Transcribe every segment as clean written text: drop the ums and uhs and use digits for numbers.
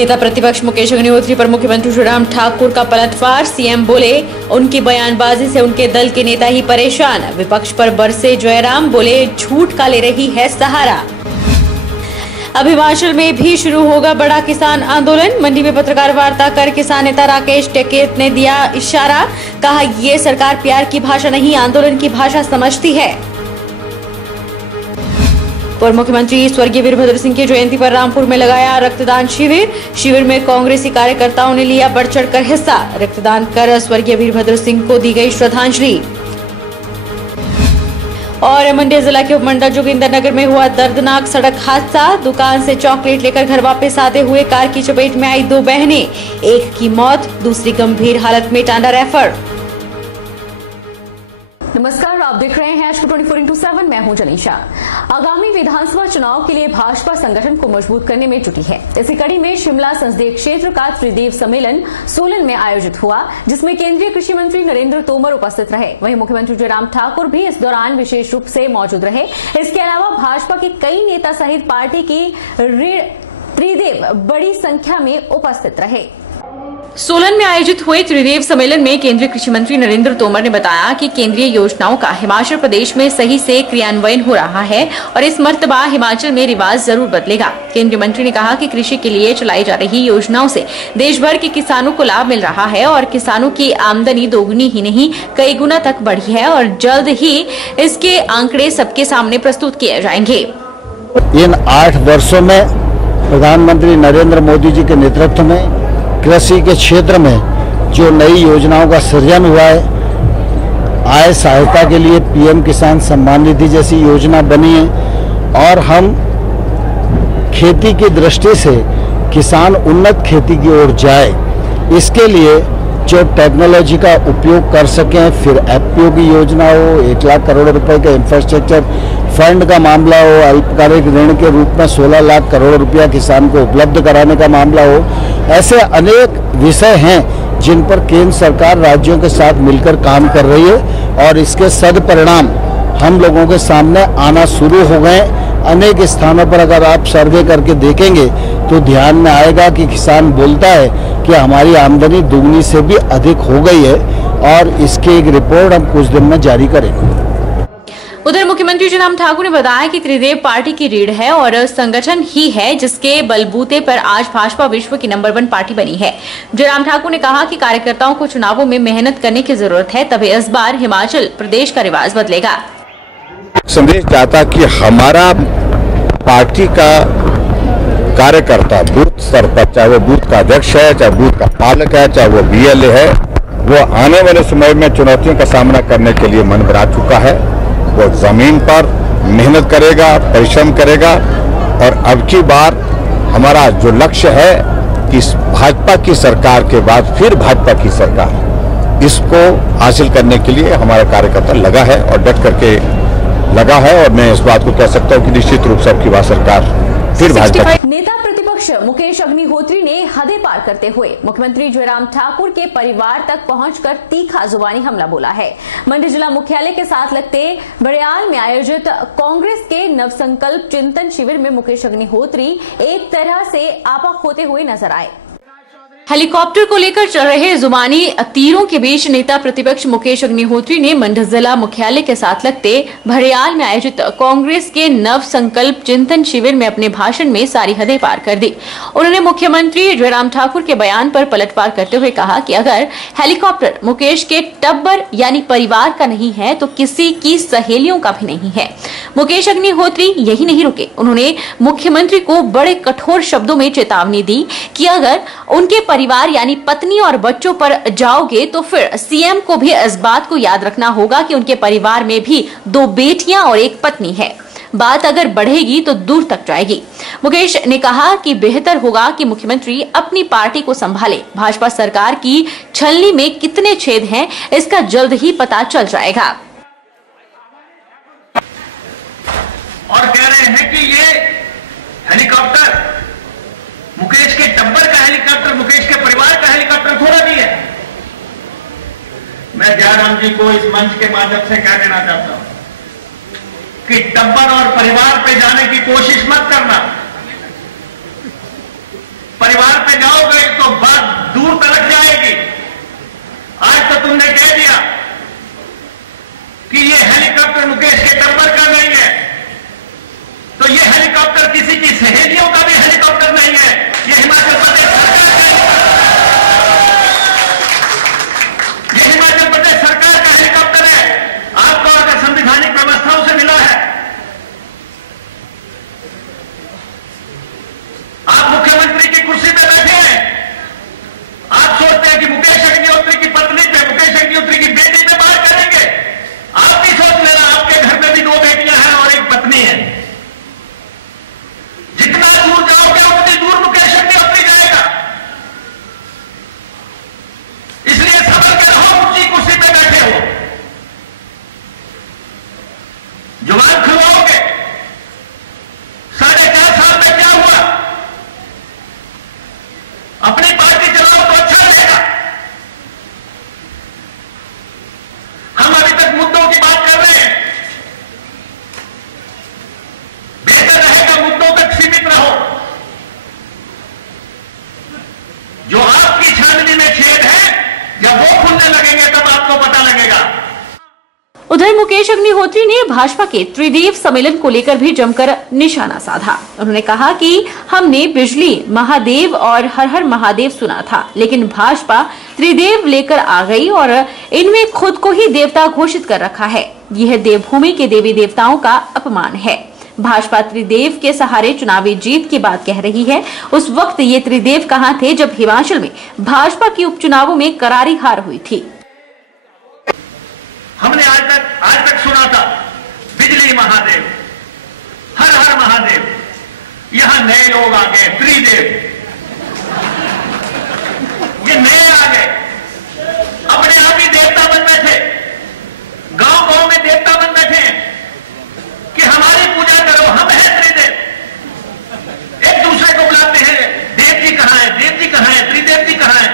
नेता प्रतिपक्ष मुकेश अग्निहोत्री पर मुख्यमंत्री जयराम ठाकुर का पलटवार। सीएम बोले उनकी बयानबाजी से उनके दल के नेता ही परेशान। विपक्ष पर बरसे जयराम, बोले झूठ का ले रही है सहारा। अब हिमाचल में भी शुरू होगा बड़ा किसान आंदोलन। मंडी में पत्रकार वार्ता कर किसान नेता राकेश टिकैत ने दिया इशारा, कहा ये सरकार प्यार की भाषा नहीं आंदोलन की भाषा समझती है। पूर्व मुख्यमंत्री स्वर्गीय वीरभद्र सिंह की जयंती पर रामपुर में लगाया रक्तदान शिविर। शिविर में कांग्रेसी कार्यकर्ताओं ने लिया बढ़ चढ़कर हिस्सा। रक्तदान कर स्वर्गीय वीरभद्र सिंह को दी गई श्रद्धांजलि। और मंडी जिला के उपमंडल जोगिंदरनगर में हुआ दर्दनाक सड़क हादसा। दुकान से चॉकलेट लेकर घर वापस आते हुए कार की चपेट में आई दो बहनें, एक की मौत, दूसरी गंभीर हालत में टांडा रेफर। नमस्कार, आप देख रहे हैं आज 24x7। मैं हूं जनीशा। आगामी विधानसभा चुनाव के लिए भाजपा संगठन को मजबूत करने में जुटी है। इसी कड़ी में शिमला संसदीय क्षेत्र का त्रिदेव सम्मेलन सोलन में आयोजित हुआ, जिसमें केंद्रीय कृषि मंत्री नरेंद्र तोमर उपस्थित रहे। वहीं मुख्यमंत्री जयराम ठाकुर भी इस दौरान विशेष रूप से मौजूद रहे। इसके अलावा भाजपा के कई नेता सहित पार्टी की त्रिदेव बड़ी संख्या में उपस्थित रहे। सोलन में आयोजित हुए त्रिदेव सम्मेलन में केंद्रीय कृषि मंत्री नरेंद्र तोमर ने बताया कि केंद्रीय योजनाओं का हिमाचल प्रदेश में सही से क्रियान्वयन हो रहा है और इस मर्तबा हिमाचल में रिवाज जरूर बदलेगा। केंद्रीय मंत्री ने कहा कि कृषि के लिए चलाई जा रही योजनाओं से देश भर के किसानों को लाभ मिल रहा है और किसानों की आमदनी दोगुनी ही नहीं कई गुना तक बढ़ी है और जल्द ही इसके आंकड़े सबके सामने प्रस्तुत किए जाएंगे। इन 8 वर्षों में प्रधानमंत्री नरेंद्र मोदी जी के नेतृत्व में कृषि के क्षेत्र में जो नई योजनाओं का सृजन हुआ है, आय सहायता के लिए पीएम किसान सम्मान निधि जैसी योजना बनी है और हम खेती की दृष्टि से किसान उन्नत खेती की ओर जाए, इसके लिए जो टेक्नोलॉजी का उपयोग कर सकें, फिर एफपीओ की योजना हो, 1 लाख करोड़ रुपए का इंफ्रास्ट्रक्चर फंड का मामला हो, अल्पकालिक ऋण के रूप में 16 लाख करोड़ रुपया किसान को उपलब्ध कराने का मामला हो, ऐसे अनेक विषय हैं जिन पर केंद्र सरकार राज्यों के साथ मिलकर काम कर रही है और इसके सदपरिणाम हम लोगों के सामने आना शुरू हो गए। अनेक स्थानों पर अगर आप सर्वे करके देखेंगे तो ध्यान में आएगा कि किसान बोलता है कि हमारी आमदनी दुगनी से भी अधिक हो गई है और इसकी एक रिपोर्ट हम कुछ दिन में जारी करेंगे। उधर मुख्यमंत्री जयराम ठाकुर ने बताया कि त्रिदेव पार्टी की रीढ़ है और संगठन ही है जिसके बलबूते पर आज भाजपा विश्व की नंबर 1 पार्टी बनी है। जयराम ठाकुर ने कहा कि कार्यकर्ताओं को चुनावों में मेहनत करने की जरूरत है, तभी इस बार हिमाचल प्रदेश का रिवाज बदलेगा। संदेश जाता कि हमारा पार्टी का कार्यकर्ता बूथ स्तर पर, चाहे वो बूथ का अध्यक्ष है, चाहे बूथ का पालक है, चाहे वो बीएलए है, वो आने वाले समय में चुनौतियों का सामना करने के लिए मन बना चुका है। वो जमीन पर मेहनत करेगा, परिश्रम करेगा और अब की बार हमारा जो लक्ष्य है कि भाजपा की सरकार के बाद फिर भाजपा की सरकार, इसको हासिल करने के लिए हमारा कार्यकर्ता लगा है और डट करके लगा है और मैं इस बात को कह सकता हूं कि निश्चित रूप से अब की बार सरकार फिर भाजपा। नेता प्रतिपक्ष मुकेश अग्निहोत्री ने हदें पार करते हुए मुख्यमंत्री जयराम ठाकुर के परिवार तक पहुंचकर तीखा जुबानी हमला बोला है। मंडी जिला मुख्यालय के साथ लगते बड़याल में आयोजित कांग्रेस के नवसंकल्प चिंतन शिविर में मुकेश अग्निहोत्री एक तरह से आपा खोते हुए नजर आए। हेलीकॉप्टर को लेकर चल रहे जुबानी तीरों के बीच नेता प्रतिपक्ष मुकेश अग्निहोत्री ने मंडी जिला मुख्यालय के साथ लगते भड़याल में आयोजित कांग्रेस के नव संकल्प चिंतन शिविर में अपने भाषण में सारी हदें पार कर दी। उन्होंने मुख्यमंत्री जयराम ठाकुर के बयान पर पलटवार करते हुए कहा कि अगर हेलीकॉप्टर मुकेश के टब्बर यानी परिवार का नहीं है तो किसी की सहेलियों का भी नहीं है। मुकेश अग्निहोत्री यही नहीं रुके, उन्होंने मुख्यमंत्री को बड़े कठोर शब्दों में चेतावनी दी कि अगर उनके परिवार यानी पत्नी और बच्चों पर जाओगे तो फिर सीएम को भी इस बात को याद रखना होगा कि उनके परिवार में भी 2 बेटियां और 1 पत्नी है। बात अगर बढ़ेगी तो दूर तक जाएगी। मुकेश ने कहा कि बेहतर होगा कि मुख्यमंत्री अपनी पार्टी को संभाले। भाजपा सरकार की छलनी में कितने छेद हैं इसका जल्द ही पता चल जाएगा। और कह रहे हैं कि ये हेलीकॉप्टर मुकेश के टब्बर का हेलीकॉप्टर, मुकेश के परिवार का हेलीकॉप्टर थोड़ा भी है। मैं जयराम जी को इस मंच के माध्यम से कह देना चाहता हूं कि टब्बर और परिवार पे जाने की कोशिश मत करना। परिवार पे जाओगे तो बात दूर तक जाएगी। आज तो तुमने कह दिया कि ये हेलीकॉप्टर मुकेश के टब्बर का नहीं है, तो ये हेलीकॉप्टर किसी की सहेलियों का भी हेलीकॉप्टर नहीं है, ये हिमाचल प्रदेश सरकार है, ये हिमाचल प्रदेश सरकार का हेलीकॉप्टर है। आपको अगर संवैधानिक व्यवस्थाओं से मिला है, आप मुख्यमंत्री की कुर्सी पे बैठे हैं, आप सोचते हैं कि मुकेश अग्निहोत्री की पत्नी पे, मुकेश अग्निहोत्री की बेटी पे बात करेंगे। आप भी सोच लेना, आपके घर में भी 2 बेटियां हैं और 1 पत्नी है। जितना दूर जाओगे उतनी दूर मुकेश अग्निहोत्री जाएगा। इसलिए समझ के रहो, ऊंची कुर्सी पे बैठे हो, जुबान खुलवाओगे। 4.5 साल में क्या हुआ? अपनी पार्टी चलाओ तो अच्छा रहेगा। हम अभी तक मुद्दों की बात कर रहे हैं, बेहतर रहेगा मुद्दों तक सीमित रहो। जो आपकी छाननी में छेद है, जब वो खुलने लगेंगे तब आपको पता लगेगा। उधर मुकेश अग्निहोत्री ने भाजपा के त्रिदेव सम्मेलन को लेकर भी जमकर निशाना साधा। उन्होंने कहा कि हमने बिजली, महादेव और हर हर महादेव सुना था, लेकिन भाजपा त्रिदेव लेकर आ गई और इनमें खुद को ही देवता घोषित कर रखा है। यह देवभूमि के देवी देवताओं का अपमान है। भाजपा त्रिदेव के सहारे चुनावी जीत की बात कह रही है। उस वक्त ये त्रिदेव कहां थे जब हिमाचल में भाजपा के उपचुनावों में करारी हार हुई थी। हमने आज तक सुना था बिजली महादेव, हर हर महादेव। यहां नए लोग आ गए, त्रिदेव, ये नए आ गए, अपने आप ही देवता बन बैठे, गांव गांव में देवता बन बैठे हैं कि हमारी पूजा करो, हम हैं त्रिदेव। एक दूसरे को बुलाते हैं, देव जी कहां है, देव जी कहां है, त्रिदेव जी कहां है।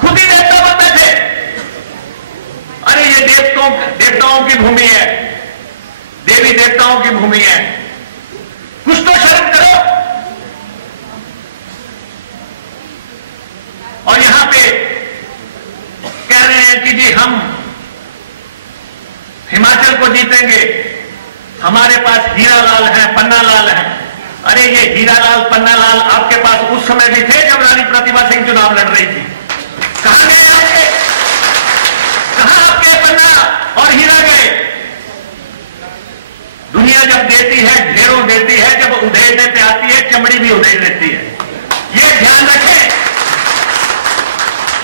खुद ही देवता बन बैठे। अरे ये देवताओं की भूमि है, देवी देवताओं की भूमि है, कुछ तो शर्म करो। और यहां पे कह रहे हैं कि जी हम हिमाचल को जीतेंगे, हमारे पास हीरालाल है, पन्नालाल है। अरे ये हीरालाल पन्नालाल आपके पास उस समय भी थे जब रानी प्रतिभा सिंह चुनाव लड़ रही थी। कहां गए आपके? कहां आपके पन्ना और हीरा गए? दुनिया जब देती है, ढेरों देती है, जब उधेड़ने पे आती है, चमड़ी भी उधेड़ लेती है। ये ध्यान रखें,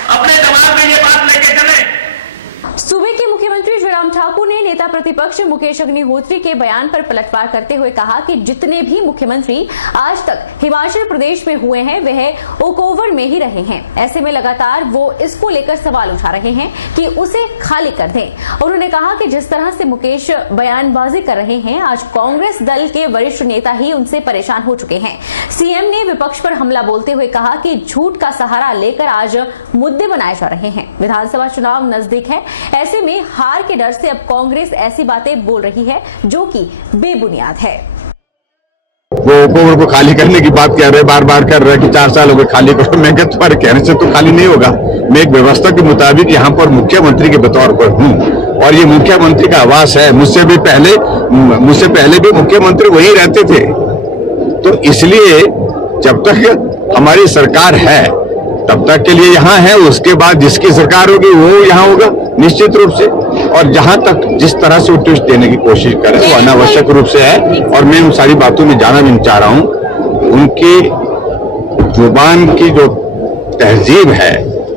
अपने दिमाग में ये बात लेके चलें। सूबे के मुख्यमंत्री जयराम ठाकुर ने नेता प्रतिपक्ष मुकेश अग्निहोत्री के बयान पर पलटवार करते हुए कहा कि जितने भी मुख्यमंत्री आज तक हिमाचल प्रदेश में हुए हैं वह ओकओवर में ही रहे हैं। ऐसे में लगातार वो इसको लेकर सवाल उठा रहे हैं कि उसे खाली कर दें। उन्होंने कहा कि जिस तरह से मुकेश बयानबाजी कर रहे हैं, आज कांग्रेस दल के वरिष्ठ नेता ही उनसे परेशान हो चुके हैं। सीएम ने विपक्ष पर हमला बोलते हुए कहा कि झूठ का सहारा लेकर आज मुद्दे बनाए जा रहे हैं। विधानसभा चुनाव नजदीक है, ऐसे में हार के डर से अब कांग्रेस ऐसी बातें बोल रही है जो कि बेबुनियाद है। वो ओकओवर को खाली करने की बात कह रहे, बार बार कर रहे कि 4 साल हो गए खाली करो। मैं कहता तुम्हारे कहने से तो खाली नहीं होगा। मैं एक व्यवस्था के मुताबिक यहाँ पर मुख्यमंत्री के बतौर पर हूँ और ये मुख्यमंत्री का आवास है। मुझसे पहले भी मुख्यमंत्री वही रहते थे। तो इसलिए जब तक हमारी सरकार है तब तक के लिए यहाँ है, उसके बाद जिसकी सरकार होगी वो यहाँ होगा निश्चित रूप से। और जहां तक जिस तरह से वो ट्विस्ट देने की कोशिश करें वो अनावश्यक रूप से है और मैं उन सारी बातों में जाना भी नहीं चाह रहा हूं। उनकी जुबान की जो तहजीब है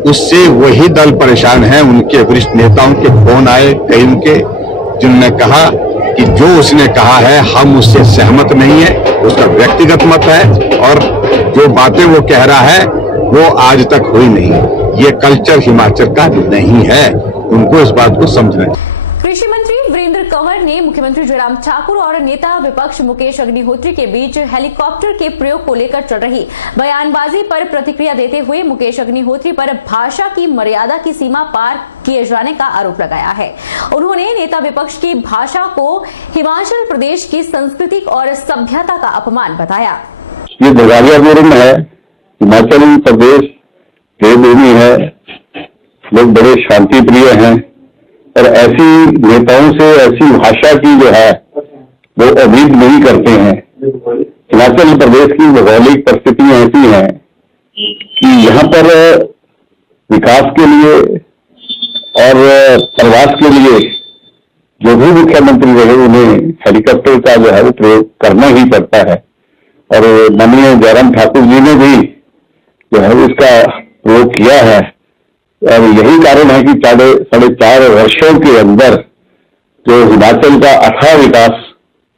उससे वही दल परेशान है। उनके वरिष्ठ नेताओं के फोन आए कई उनके, जिन्होंने कहा कि जो उसने कहा है हम उससे सहमत नहीं है, उसका व्यक्तिगत मत है और जो बातें वो कह रहा है वो आज तक हुई नहीं। ये कल्चर हिमाचल का नहीं है, उनको इस बात को समझना है। कृषि मंत्री वीरेंद्र कंवर ने ने मुख्यमंत्री जयराम ठाकुर और नेता विपक्ष मुकेश अग्निहोत्री के बीच हेलीकॉप्टर के प्रयोग को लेकर चल रही बयानबाजी पर प्रतिक्रिया देते हुए मुकेश अग्निहोत्री पर भाषा की मर्यादा की सीमा पार किए जाने का आरोप लगाया है। उन्होंने नेता विपक्ष की भाषा को हिमाचल प्रदेश की संस्कृति और सभ्यता का अपमान बताया। ये दुर्भाग्यपूर्ण है। हिमाचल प्रदेश देवभूमि है, लोग बड़े शांति प्रिय हैं और ऐसी नेताओं से ऐसी भाषा की जो है वो उम्मीद नहीं करते हैं। हिमाचल प्रदेश की भौगोलिक परिस्थितियां ऐसी हैं कि यहाँ पर विकास के लिए और प्रवास के लिए जो भी मुख्यमंत्री रहे उन्हें हेलीकॉप्टर का जो है वो प्रयोग करना ही पड़ता है। और माननीय जयराम ठाकुर जी ने भी जो है उसका प्रयोग किया है और यही कारण है कि 4.5 वर्षों के अंदर जो हिमाचल का अथाह विकास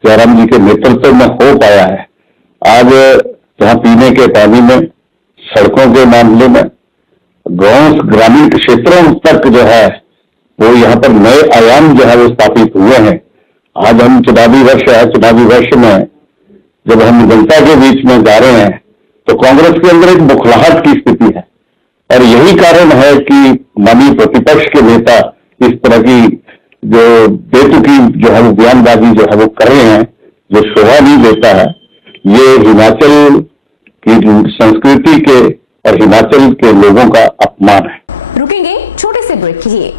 जयराम जी के नेतृत्व में हो पाया है। आज जहां पीने के पानी में, सड़कों के मामले में, गांव ग्रामीण क्षेत्रों तक जो है वो यहाँ पर नए आयाम जो है वो स्थापित हुए हैं। आज हम चुनावी वर्ष है, चुनावी वर्ष में जब हम जनता के बीच में जा रहे हैं तो कांग्रेस के अंदर एक बुखलाहट की स्थिति है और यही कारण है कि माननीय प्रतिपक्ष के नेता इस तरह की जो बेतुकी जो है वो बयानबाजी जो है वो कर रहे हैं, जो शोभा नहीं देता है। ये हिमाचल की संस्कृति के और हिमाचल के लोगों का अपमान है। रुकेंगे छोटे से ब्रेक के लिए।